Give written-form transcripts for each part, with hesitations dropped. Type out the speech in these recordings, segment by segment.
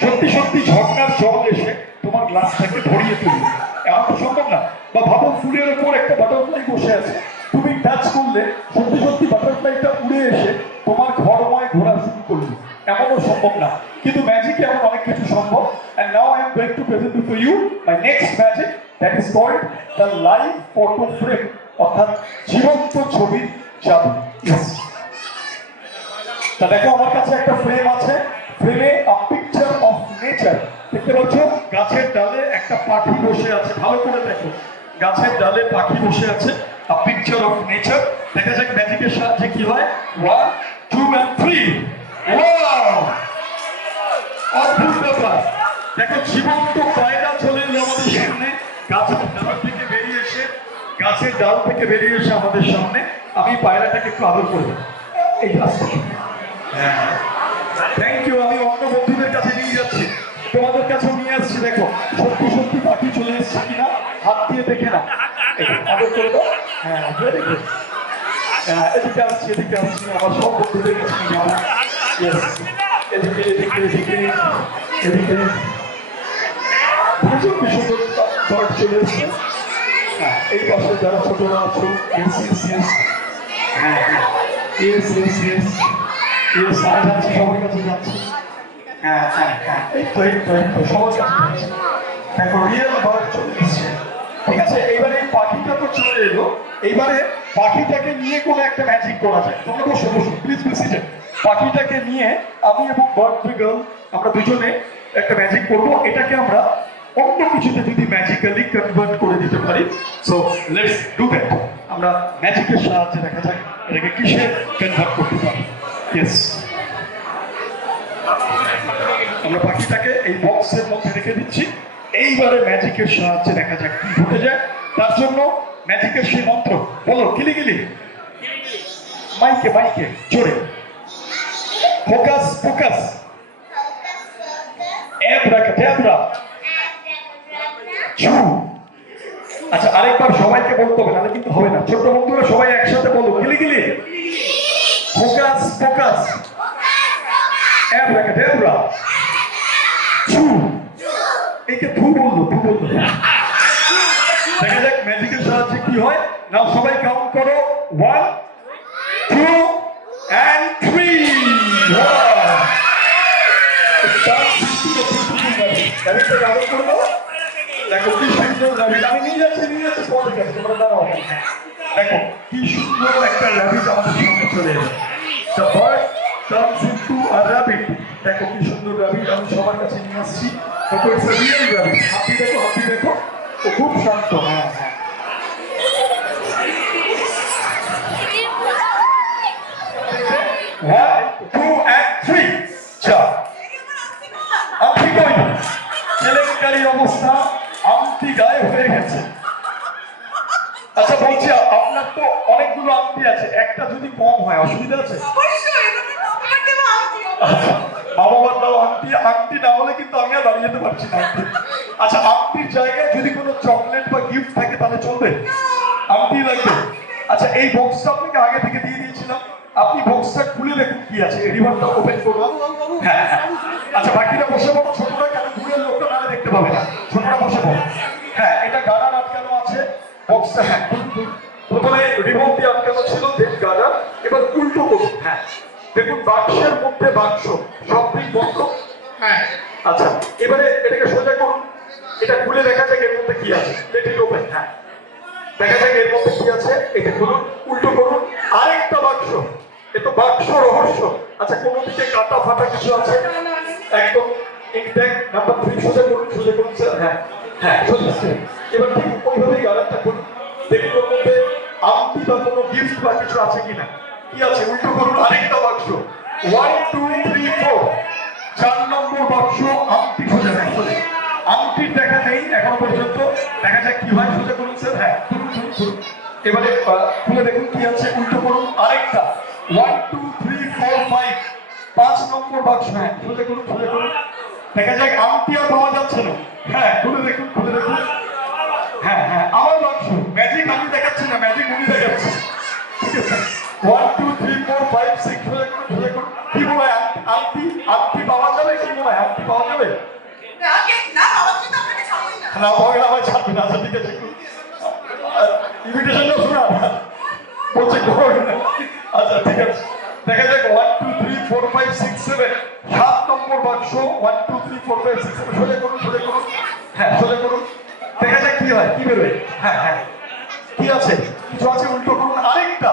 সত্যি সত্যি ঝর্ণার জল এসে তোমার গ্লাসটাকে ভরিয়ে তুলবে, এমন তো সম্ভব না। বা ভাবো ফুলের ওপর একটা বাটারফ্লাই বসে আছে, তুমি টাচ করলে সত্যি সত্যি বাটারফ্লাইটা উড়ে এসে তোমার ঘরময় ঘোরা শুরু করলো, এমনও সম্ভব না। কিন্তু ম্যাজিকে এমন অনেক কিছু সম্ভব। And now I am going to present to you my next magic that is called the live photo frame, অর্থাৎ জীবন্ত ছবির জাদু। Yes. তা দেখো আমার কাছে একটা ফ্রেম আছে, ফ্রেমে আ পিকচার অফ নেচার দেখতে পাচ্ছ। গাছের ডালে একটা পাখি বসে আছে, ভালো করে দেখো, গাছের ডালে পাখি বসে আছে, আ পিকচার অফ নেচার। দেখা যাক ম্যাজিকের সাহায্যে কি হয়। 1 2 and 3। ওয়াও, অদ্ভুত ব্যাপার। দেখো জীবন্ত পায়রা চলে এলো আমাদের সামনে, গাছের ডাল থেকে বেরিয়ে এসে, গাছের ডাল থেকে বেরিয়ে এসে আমাদের সামনে। আমি পায়রাটাকে একটু আদর করব, এই গাছটা। হ্যাঁ, থ্যাংক ইউ। আমি অন্য বন্ধুদের কাছে নিয়ে যাচ্ছি, তোমাদের কাছেও নিয়ে আসছি। দেখো সত্যি সত্যি পাখি চলে এসছে কিনা, হাত দিয়ে দেখে না, আদর করে দাও। হ্যাঁ, ভেরি গুড। এদিকে আসছি, এদিকে আসছি, আমার সব বন্ধুদের কাছে নিয়ে যাবো। এদিকে এদিকে এদিকে এদিকে ভীষণ সুন্দর বার্ড চলে এসছে। হ্যাঁ, এই পাশে যারা ছোটরা আছো, ইয়েস ইয়েস ইয়েস, হ্যাঁ হ্যাঁ, ইয়েস ইয়েস ইয়েস ইয়েস, আমি যাচ্ছি, সবার কাছে যাচ্ছি। হ্যাঁ হ্যাঁ হ্যাঁ, এই তো এই তো এই তো, সবার কাছে যাচ্ছি। দেখো রিয়েল বার্ড চলে এসছে। ঠিক আছে, এইবারে এই পাখিটা তো চলে এলো, এইবারে পাখিটাকে নিয়ে কোনো একটা ম্যাজিক করা যায়। তোমরা বসো বসো, প্লিজ প্লিজ। পাখিটাকে নিয়ে আমি এবং বার্ড গার্ল আমরা দুজনে একটা ম্যাজিক করব। এটাকে আমরা অন্য কিছুতে যদি ম্যাজিক্যালি কনভার্ট করে দিতে পারি, সো লেটস ডু দ্যাট। আমরা ম্যাজিকের সাহায্যে দেখা যাক এটাকে কিসে কনভার্ট করতে পারি। ইয়েস, আমরা পাখিটাকে এই বক্সের মধ্যে রেখে দিচ্ছি। এইবারে ম্যাজিকের সাহায্যে দেখা যাক কি ঘটে যায়। তার জন্য ম্যাজিকের সেই মন্ত্র বলো, গিলি গিলি, মাইকে মাইকে জোরে, ফোকাস ফোকাস, অ্যাব্রাকাডাব্রা, ছু। আচ্ছা, আরেকবার সবাইকে বলতে হবে, নাহলে কিন্তু হবে না। ছোট বন্ধুরা সবাই একসাথে বলো, গিলি গিলি, ফোকাস ফোকাস, অ্যাব্রাকাডাব্রা, ছু। একে ধু বললো, ধু বললো। দেখা যাক ম্যাজিকের সাহায্যে কি হয়। নাও সবাই কাউন্ট করো, 1 2 and 3। দেখো কি সুন্দর র্যাবিট, আমি নিয়ে যাচ্ছি নিয়ে যাচ্ছি, পরে গেছে, তোমরা দাঁড়াও। দেখো কি সুন্দর একটা র্যাবিট আমাদের সামনে চলে এলো। The bird turns into a rabbit। দেখো কি সুন্দর র্যাবিট আমি সবার কাছে নিয়ে আসছি। দেখো ইটস আ রিয়েল র্যাবিট। হাতি দেখো, হাতি দেখো, ও খুব শান্ত। হ্যাঁ হ্যাঁ, 1 2 and 3। চা আপনি কই, কেলেঙ্কারির অবস্থা, আংটি গায়ে হয়ে গেছে। আচ্ছা বলছি, আপনার তো অনেকগুলো আংটি আছে, একটা যদি কম হয় অসুবিধা আছে? মা বাবার দাও আংটি, আংটি না হলে কিন্তু আমি আর দাঁড়িয়ে যেতে পারছি না। আচ্ছা, আংটির জায়গায় যদি কোনো চকলেট বা গিফট থাকে তাহলে চলবে? আংটি লাগবে। আচ্ছা, এই বক্সটা আপনাকে আগে থেকে দিয়ে দিয়েছিলাম, আপনি বক্সটা খুলে দেখুন কি আছে। রিভারটা ওপেন করুন। হ্যাঁ হ্যাঁ, আচ্ছা বাকিটা বসে পড়ো। ছোটরা কেন, দূরের লোকটা নাহলে দেখতে পাবে না, ছোটরা বসে পড়ো। হ্যাঁ, এটা গার্ডার আটকানো আছে বক্সটা। হ্যাঁ, প্রথমে রিমোট দিয়ে আটকানো ছিল, দেন গার্ডার। এবার উল্টো করুন। হ্যাঁ, দেখুন বাক্সের মধ্যে বাক্স, সব দিক বন্ধ। হ্যাঁ, আচ্ছা এবারে এটাকে সোজা করুন। এটা খুলে দেখা যাক এর মধ্যে কি আছে। Let it open. হ্যাঁ, দেখা যাক এর মধ্যে কি আছে। এটা খুলুন, উল্টো করুন, আরেকটা বাক্স। এ তো বাক্স রহস্য। আচ্ছা, কোনো দিকে কাটা ফাটা কিছু আছে? একদম ইনট্যাক্ট। নাম্বার 3 সোজা করুন, সোজা করুন স্যার। হ্যাঁ হ্যাঁ, সোজা। এবার ঠিক ওইভাবেই গার্ডারটা খুলুন, দেখুন ওর মধ্যে আংটি বা কোনো গিফট বা কিছু আছে কিনা। কি আছে? উল্টো করুন, আরেকটা বাক্স। 1 2 3 4, 4 নম্বর বাক্স। আংটি খোঁজা নেই, আংটির দেখা নেই এখনো পর্যন্ত। দেখা যাক কি হয়। সোজা করুন স্যার। হ্যাঁ, এবারে খুলে দেখুন কি আছে। উল্টো করুন, আরেকটা। 1 2 3 4 5, 5 নম্বর বাক্স। হ্যাঁ, সোজা করুন, সোজা করুন। দেখা যাক আংটি আর পাওয়া যাচ্ছে না। হ্যাঁ, খুলে দেখুন, খুলে দেখুন। হ্যাঁ হ্যাঁ, আমার বাক্স। ম্যাজিক আমি দেখাচ্ছি না, ম্যাজিক উনি দেখাচ্ছে। ঠিক আছে, 1 2 3 4 5 6, সোজা করুন, সোজা করুন। কি মনে হয় আংটি, আংটি পাওয়া যাবে? কি মনে হয় আংটি পাওয়া যাবে? না মহিলা ভাই ছাড়বে না। আচ্ছা ঠিক আছে, ইনভিটেশনটা শোনা বলছে গোল। আচ্ছা ঠিক আছে, দেখা যাক 1 2 3 4 5 6 7 7 নম্বর বাক্স। 1 2 3 4 5 6 7 সোজা করুন, সোজা করুন, হ্যাঁ সোজা করুন, দেখা যাক কি হয়, কি বেরোয়। হ্যাঁ হ্যাঁ কি আছে, কিছু আছে, উল্টো করুন। আরেকটা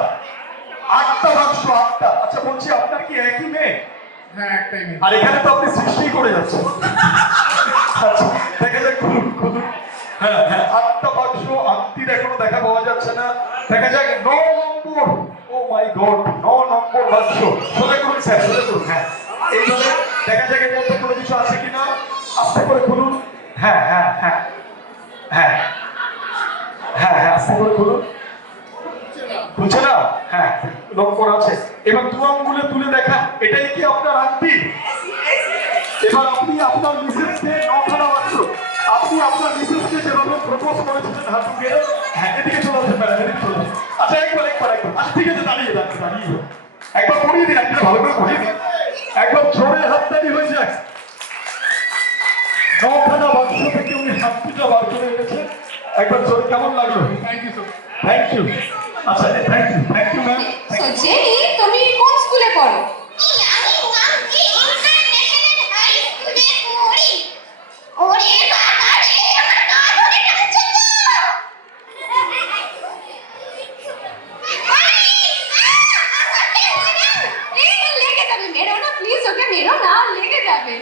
8টা বাক্স, 8টা। আচ্ছা বলছি আপনার কি একই মেয়ে? হ্যাঁ একটাই মেয়ে। আর এখানে তো আপনি সৃষ্টি করে যাচ্ছেন। আচ্ছা দেখা যাক, খুলুন খুলুন। হ্যাঁ হ্যাঁ 8টা বাক্স, আংটির এখনো দেখা পাওয়া যাচ্ছে না। দেখা যাক 9 নম্বর। ও মাই গড, 9 নম্বর বাক্স। সোজা করুন স্যার, সোজা করুন। হ্যাঁ এইভাবে দেখা যাক এর মধ্যে কোনো কিছু আছে কিনা। আস্তে করে খুলুন। হ্যাঁ হ্যাঁ হ্যাঁ হ্যাঁ হ্যাঁ হ্যাঁ আস্তে করে খুলুন। বুঝছে না? হ্যাঁ লক করা আছে। এবার দু আঙ্গুলে তুলে দেখা, এটাই কি আপনার আংটি? এবার আপনি আপনার মিসেসকে 9খানা বাক্স, আপনি আপনার মিসেসকে যেভাবে প্রপোজ করেছিলেন হাঁটু গেড়ে, হ্যাঁ এদিকে চলে আসেন ম্যাডাম, এদিকে চলে আসেন। আচ্ছা একবার একবার একবার, আচ্ছা ঠিক আছে, দাঁড়িয়ে দাঁড়িয়ে দাঁড়িয়ে একবার পড়িয়ে দিন, একবার ভালো করে পড়িয়ে দিন, একবার জোরে হাততালি হয়ে যায়। 9খানা বাক্স থেকে উনি 7টা বার করে এনেছেন। একবার জোরে, কেমন লাগলো? Thank you sir. Thank you. আচ্ছা thank you ma'am. So Jenny, তুমি কোন স্কুলে পড়ো? লেগে যাবে, মেরো না প্লিজ, ওকে মেরো না, লেগে যাবে।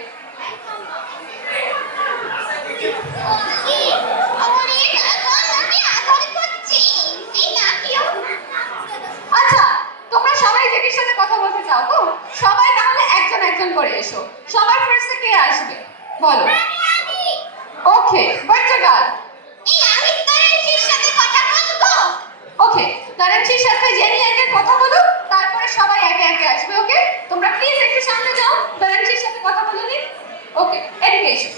আচ্ছা তোমরা সবাই জেনির সাথে কথা বলতে চাও তো? সবাই তাহলে একজন একজন করে এসো। সবার ফার্স্টে কে আসবে বলো? ওকে, বাচ্চা গাল। ওকে, তারানচির সাথে জেনি আগে কথা বলো, তারপরে সবাই একে একে আসবে। ওকে, তোমরা প্লিজ একটু সামনে যাও, তারানচির সাথে কথা বলে নিন। ওকে, এদিকে এসো।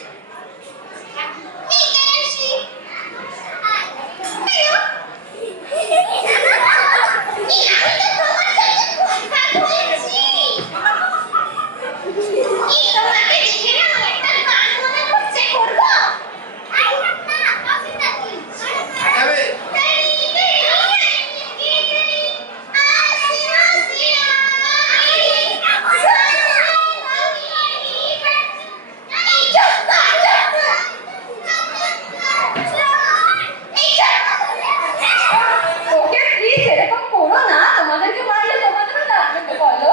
ওকে প্লিজ এরকম করো না, তোমাদেরকে মারলে তোমাদেরও লাগবে তো বলো।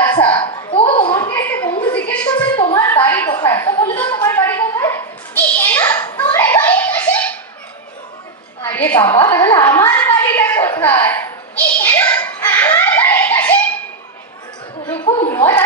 আচ্ছা, তো তোমাকে একটা বন্ধু জিজ্ঞেস করছে তোমার বাড়ি কোথায়, তো বলে দাও তোমার বাড়ি কোথায়। আরে বাবা, তাহলে আমার বাড়িটা কোথায়? ওরকম নয়,